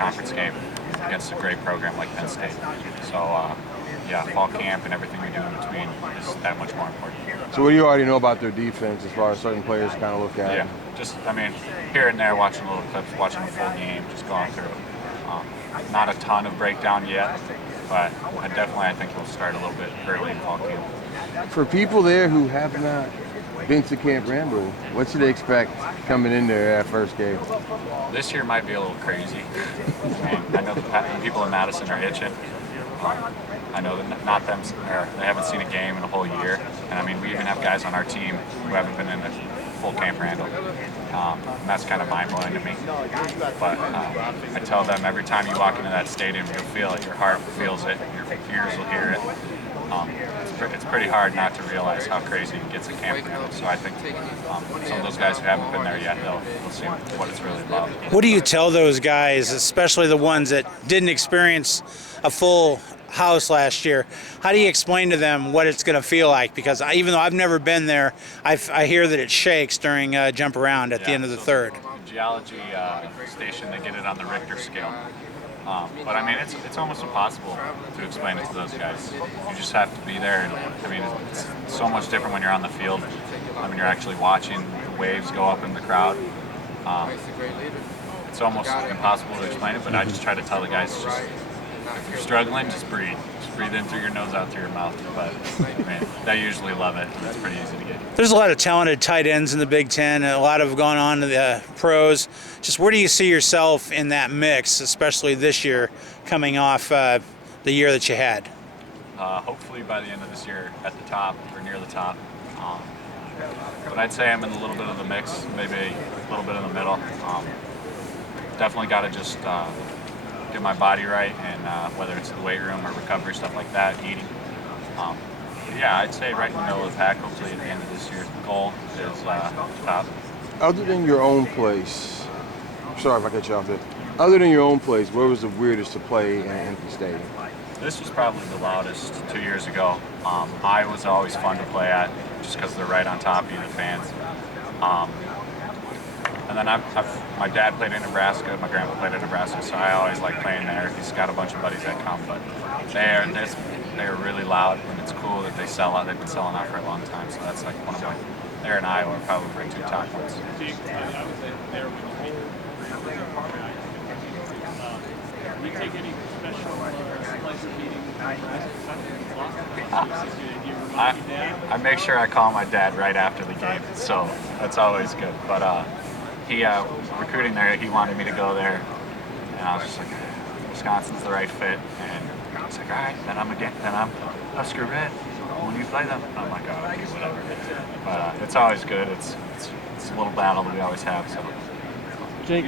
conference game against a great program like Penn State. So, yeah, fall camp and everything we do in between is that much more important. So what do you already know about their defense as far as certain players kind of look at? Yeah, just, I mean, here and there, watching little clips, watching a full game, just going through. Not a ton of breakdown yet, but I think we'll start a little bit early in fall camp. For people there who have not been to Camp Randall, what should they expect coming in there at first game? This year might be a little crazy. I know the people in Madison are itching. I know that not them, or they haven't seen a game in a whole year. And I mean, we even have guys on our team who haven't been in a full Camp Randall. And that's kind of mind-blowing to me. But I tell them every time you walk into that stadium, you'll feel it. Your heart feels it. Your ears will hear it. It's pretty hard not to realize how crazy it gets at Camp Randall. So I think some of those guys who haven't been there yet, they'll see what it's really about. What do you tell those guys, especially the ones that didn't experience a full house last year? How do you explain to them what it's going to feel like? Because even though I've never been there, I hear that it shakes during jump around at the end of the third. The geology station, they get it on the Richter scale. But I mean, it's almost impossible to explain it to those guys. You just have to be there. And, I mean, it's so much different when you're on the field. I mean, you're actually watching the waves go up in the crowd. It's almost impossible to explain it, but I just try to tell the guys, just if you're struggling, just breathe. Just breathe in through your nose, out through your mouth. But I mean, they usually love it, and it's pretty easy to get. There's a lot of talented tight ends in the Big Ten, and a lot have gone on to the pros. Just where do you see yourself in that mix, especially this year, coming off the year that you had? Hopefully by the end of this year at the top or near the top. But I'd say I'm in a little bit of the mix, maybe a little bit in the middle. Definitely got to just get my body right, and whether it's the weight room or recovery, stuff like that, eating. Yeah, I'd say right in the middle of the pack. Hopefully at the end of this year's goal is top. Other than your own place, sorry if I cut you off there. Other than your own place, where was the weirdest to play in an empty stadium? This was probably the loudest 2 years ago. Iowa's always fun to play at, just because they're right on top of you, the fans. And then my dad played in Nebraska, my grandpa played in Nebraska, so I always like playing there. He's got a bunch of buddies that come, but they're really loud, and it's cool that they sell out. They've been selling out for a long time, so that's like one of my. There in Iowa are probably my two top ones. I make sure I call my dad right after the game, so that's always good. But he recruiting there, he wanted me to go there, and I was just like, Wisconsin's the right fit, and he's like, all right, then I'm Husker Red when you play them. I'm like, oh, okay, whatever. But it's always good. It's a little battle that we always have. So. Jake,